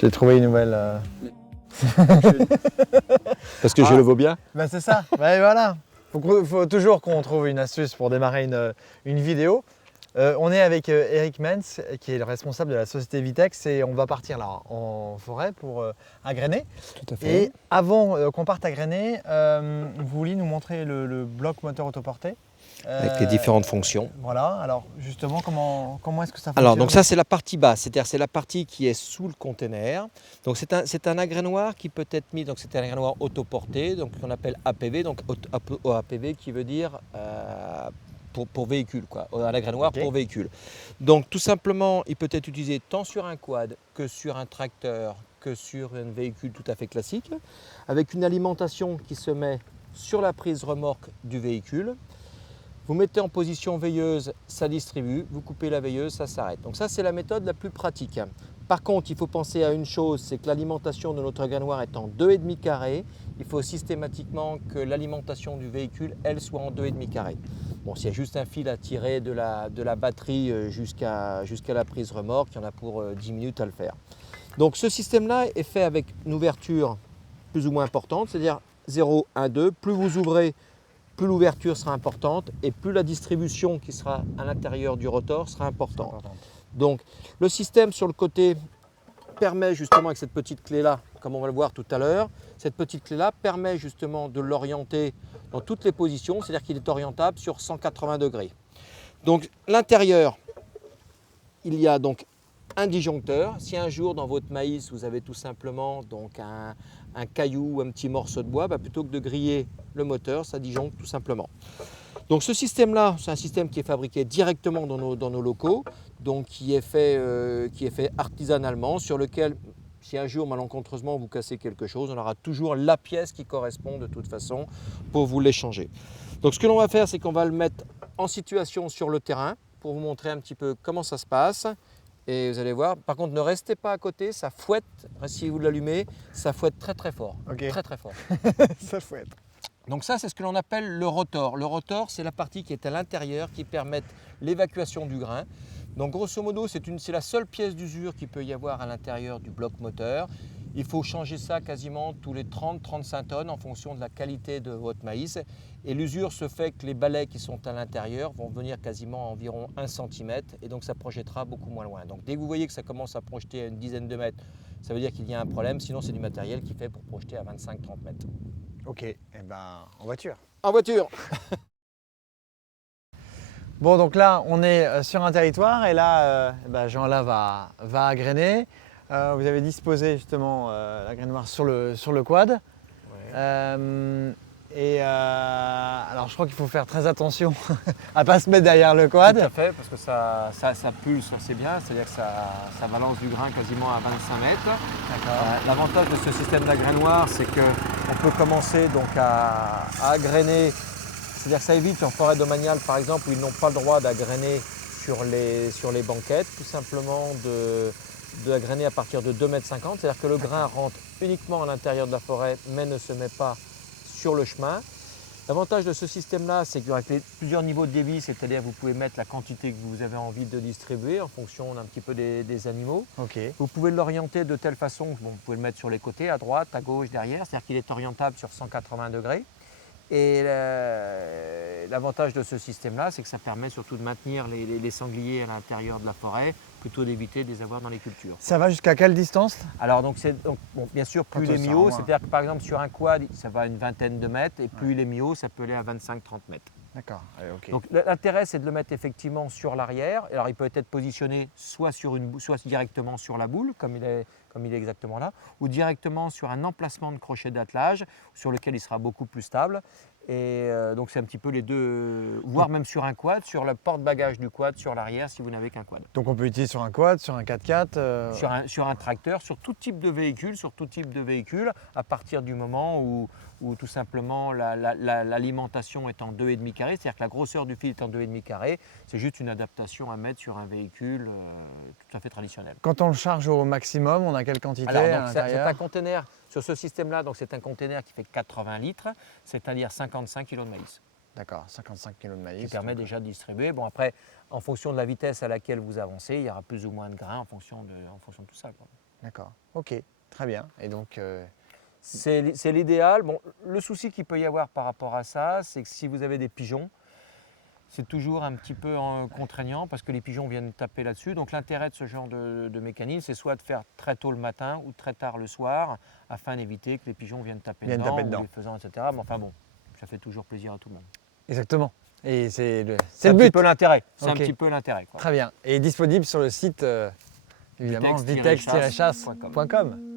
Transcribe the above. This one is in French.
J'ai trouvé une nouvelle. Parce que je le vaux bien. Ben c'est ça, ben voilà. Faut toujours qu'on trouve une astuce pour démarrer une vidéo. On est avec Eric Menz, qui est le responsable de la société Vitex, et on va partir là en forêt pour agréner. Tout à fait. Et avant qu'on parte agréner, vous vouliez nous montrer le bloc moteur autoporté. Avec les différentes fonctions. Voilà, alors justement, comment est-ce que ça fonctionne? Alors, donc ça, c'est la partie basse, c'est-à-dire c'est la partie qui est sous le container. Donc, c'est un agrénoir qui peut être mis, donc c'est un agrénoir autoporté, donc qu'on appelle APV, donc APV qui veut dire pour véhicule, quoi, un agrénoir pour véhicule. Donc, tout simplement, il peut être utilisé tant sur un quad que sur un tracteur, que sur un véhicule tout à fait classique, avec une alimentation qui se met sur la prise remorque du véhicule. Vous mettez en position veilleuse, ça distribue, vous coupez la veilleuse, ça s'arrête. Donc ça, c'est la méthode la plus pratique. Par contre, il faut penser à une chose, c'est que l'alimentation de notre agrénoir est en 2,5 carrés. Il faut systématiquement que l'alimentation du véhicule, elle, soit en 2,5 carrés. Bon, s'il y a juste un fil à tirer de la batterie jusqu'à la prise remorque, il y en a pour 10 minutes à le faire. Donc ce système-là est fait avec une ouverture plus ou moins importante, c'est-à-dire 0, 1, 2. Plus vous ouvrez, plus l'ouverture sera importante et plus la distribution qui sera à l'intérieur du rotor sera importante. Donc le système sur le côté permet justement avec cette petite clé-là, comme on va le voir tout à l'heure, cette petite clé-là permet justement de l'orienter dans toutes les positions, c'est-à-dire qu'il est orientable sur 180 degrés. Donc l'intérieur, il y a donc un disjoncteur. Si un jour dans votre maïs vous avez tout simplement donc un caillou ou un petit morceau de bois, plutôt que de griller le moteur, ça disjoncte tout simplement. Donc ce système-là, c'est un système qui est fabriqué directement dans nos locaux, donc qui est fait artisanalement, sur lequel, si un jour malencontreusement vous cassez quelque chose, on aura toujours la pièce qui correspond de toute façon pour vous l'échanger. Donc ce que l'on va faire, c'est qu'on va le mettre en situation sur le terrain pour vous montrer un petit peu comment ça se passe. Et vous allez voir, par contre ne restez pas à côté, ça fouette, si vous l'allumez, ça fouette très très fort. Okay. Très très fort. Ça fouette. Donc ça, c'est ce que l'on appelle le rotor. Le rotor, c'est la partie qui est à l'intérieur qui permet l'évacuation du grain. Donc grosso modo, c'est la seule pièce d'usure qu'il peut y avoir à l'intérieur du bloc moteur. Il faut changer ça quasiment tous les 30-35 tonnes en fonction de la qualité de votre maïs. Et l'usure se fait que les balais qui sont à l'intérieur vont venir quasiment à environ 1 cm et donc ça projettera beaucoup moins loin. Donc dès que vous voyez que ça commence à projeter à une dizaine de mètres, ça veut dire qu'il y a un problème. Sinon, c'est du matériel qui fait pour projeter à 25-30 mètres. Ok, et en voiture. En voiture. Bon, donc là, on est sur un territoire et là, Jean-là va agréner. Vous avez disposé justement l'agrénoir sur le quad. Ouais. Alors, je crois qu'il faut faire très attention à ne pas se mettre derrière le quad. Tout à fait, parce que ça pulse, c'est bien, c'est-à-dire que ça balance du grain quasiment à 25 mètres. L'avantage de ce système d'agrénoir, c'est qu'on peut commencer donc à agréner. C'est-à-dire que ça évite en forêt domaniale, par exemple, où ils n'ont pas le droit d'agréner sur les banquettes, tout simplement d'agréner à partir de 2,50 mètres. C'est-à-dire que le grain rentre uniquement à l'intérieur de la forêt, mais ne se met pas sur le chemin. L'avantage de ce système-là, c'est qu'il y aura plusieurs niveaux de débit, c'est-à-dire que vous pouvez mettre la quantité que vous avez envie de distribuer en fonction d'un petit peu des animaux. Okay. Vous pouvez l'orienter de telle façon que vous pouvez le mettre sur les côtés, à droite, à gauche, derrière, c'est-à-dire qu'il est orientable sur 180 degrés. Et l'avantage de ce système-là, c'est que ça permet surtout de maintenir les sangliers à l'intérieur de la forêt, plutôt d'éviter de les avoir dans les cultures. Ça va jusqu'à quelle distance? Alors bien sûr, plus il est mi-haut, c'est-à-dire que par exemple sur un quad, ça va à une vingtaine de mètres, et plus il est mi-haut, ça peut aller à 25-30 mètres. D'accord. Okay. Donc l'intérêt, c'est de le mettre effectivement sur l'arrière. Alors il peut être positionné soit directement sur la boule, comme il est exactement là, ou directement sur un emplacement de crochet d'attelage sur lequel il sera beaucoup plus stable. Et donc c'est un petit peu les deux, voire même sur un quad, sur le porte-bagages du quad, sur l'arrière si vous n'avez qu'un quad. Donc on peut utiliser sur un quad, sur un 4x4 sur un tracteur, sur tout type de véhicule, à partir du moment où tout simplement l'alimentation est en 2,5 carrés, c'est-à-dire que la grosseur du fil est en 2,5 carrés, c'est juste une adaptation à mettre sur un véhicule tout à fait traditionnel. Quand on le charge au maximum, on a quelle quantité à l'intérieur? C'est un conteneur, sur ce système-là, donc c'est un conteneur qui fait 80 litres, c'est-à-dire 55 kg de maïs. D'accord, 55 kg de maïs. Qui permet déjà de distribuer. Bon après, en fonction de la vitesse à laquelle vous avancez, il y aura plus ou moins de grains en fonction de tout ça, quoi. D'accord. Ok, très bien. Et donc, C'est l'idéal. Bon, le souci qu'il peut y avoir par rapport à ça, c'est que si vous avez des pigeons, c'est toujours un petit peu contraignant parce que les pigeons viennent taper là-dessus. Donc l'intérêt de ce genre de mécanisme, c'est soit de faire très tôt le matin ou très tard le soir afin d'éviter que les pigeons viennent taper dedans, ou les faisans, etc. Mais enfin bon, ça fait toujours plaisir à tout le monde. exactement. Et c'est le un but. Petit peu l'intérêt. C'est Ok. un petit peu l'intérêt. Très bien. Et disponible sur le site, évidemment, vitex-chasse.com.